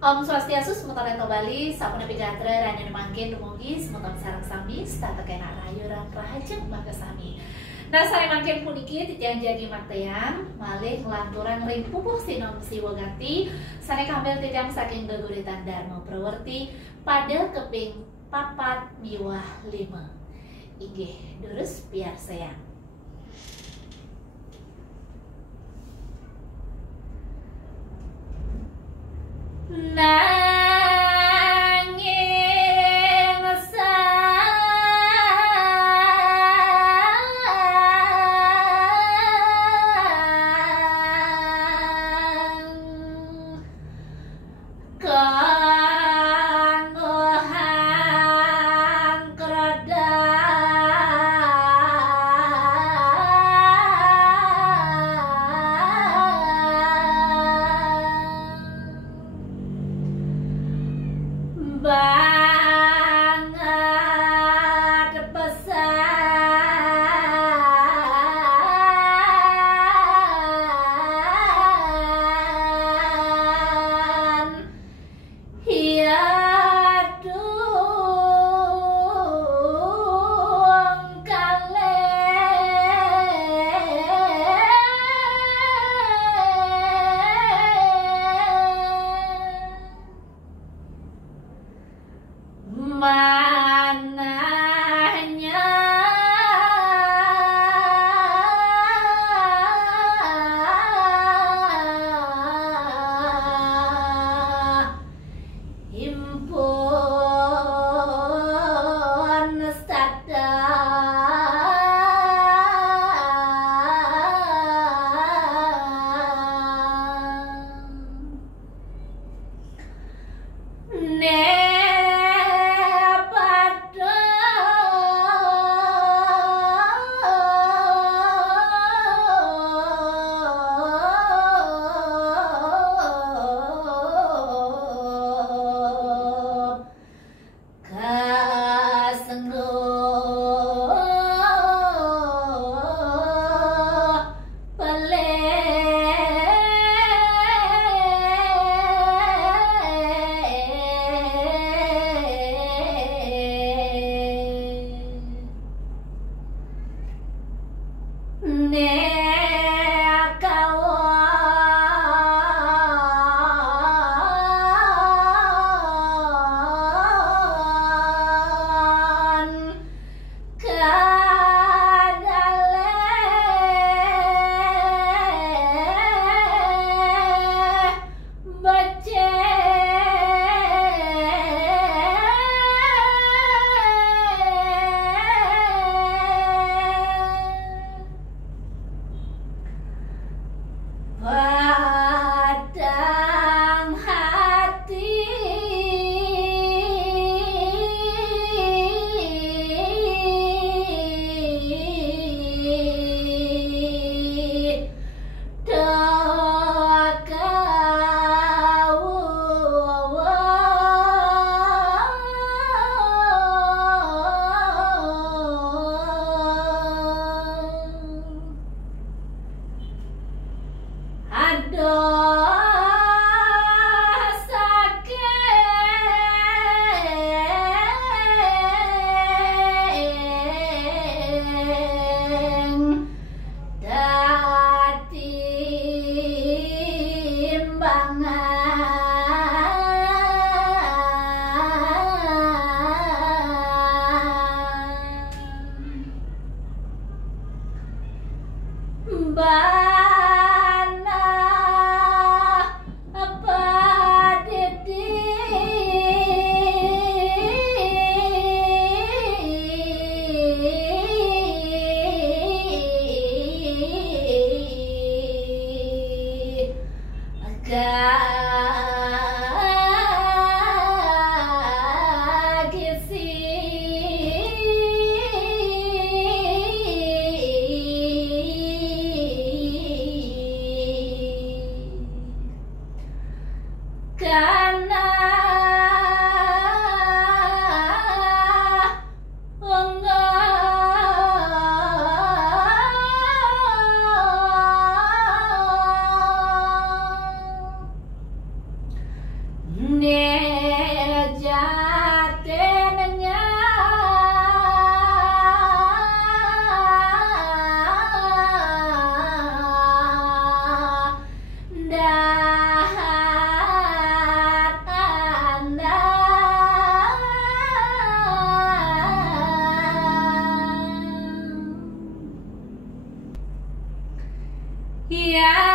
Om Swastiastu, semutan Reto Bali, Sapuna Pijatra, Raden Mangkin, Dumugi, semutan Sarang Sami, Stata Kena Rayuran Rahajeng Maka Sami. Nah, saya mangkin puniki titian jadi maktean, malih lanturan ring pupuh sinom siwagati, sane kambil titiang saking geguritan Dharma Prawerti pada keping papat miwah 5. Inggih, durus biar sayang. Nanging sang kanggo banget pesan hiadung manahnya himpun sadar Nejatennya dahat anda ya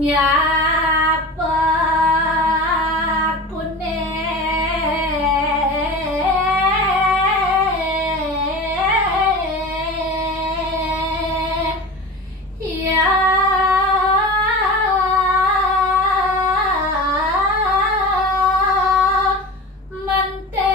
nyapa kune ya mente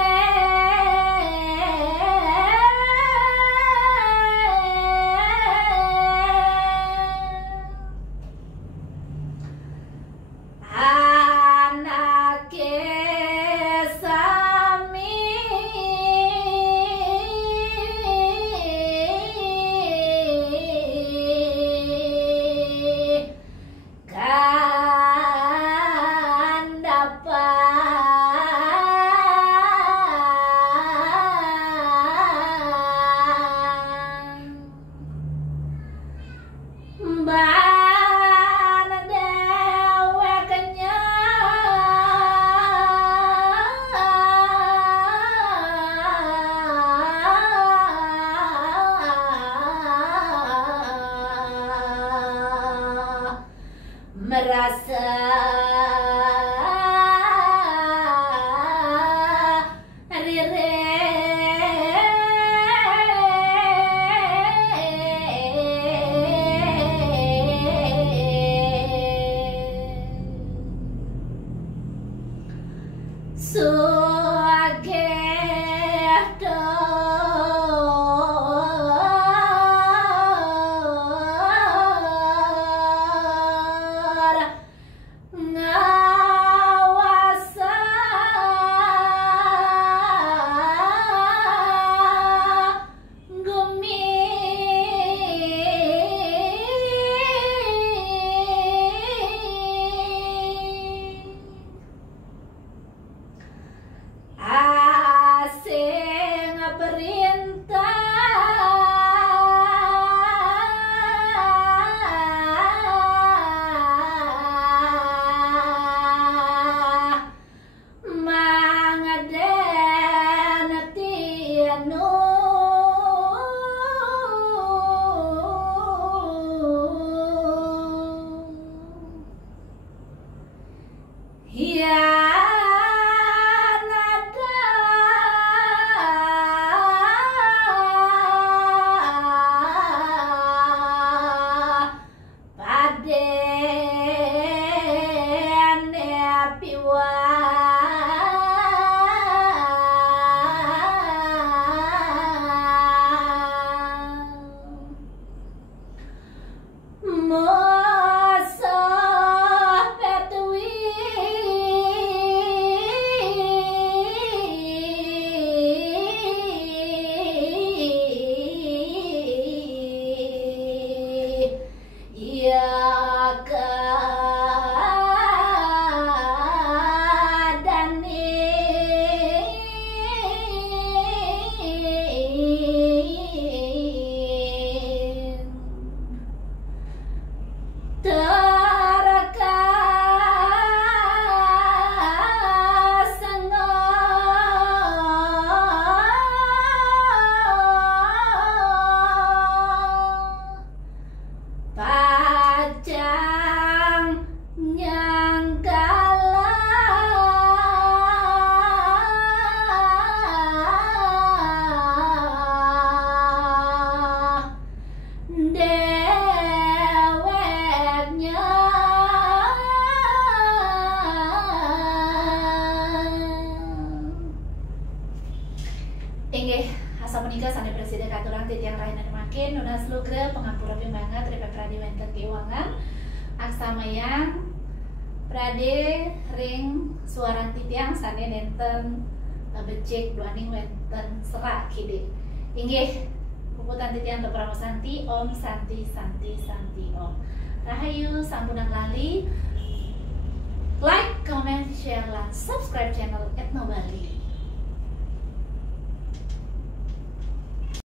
merasa ngawasa asa menikah sane presiden katurang titiang rahinan makin nunas lugra pengampura pimbangan tripe pradi wenten keuangan aksamayang prade ring suaran titiang sane nenten becek duaning wenten serak kide inggih puputan titiang Pramu Santi Om Santi Santi Santi Om rahayu sampunang lali like, comment, share, dan subscribe channel Etno Bali.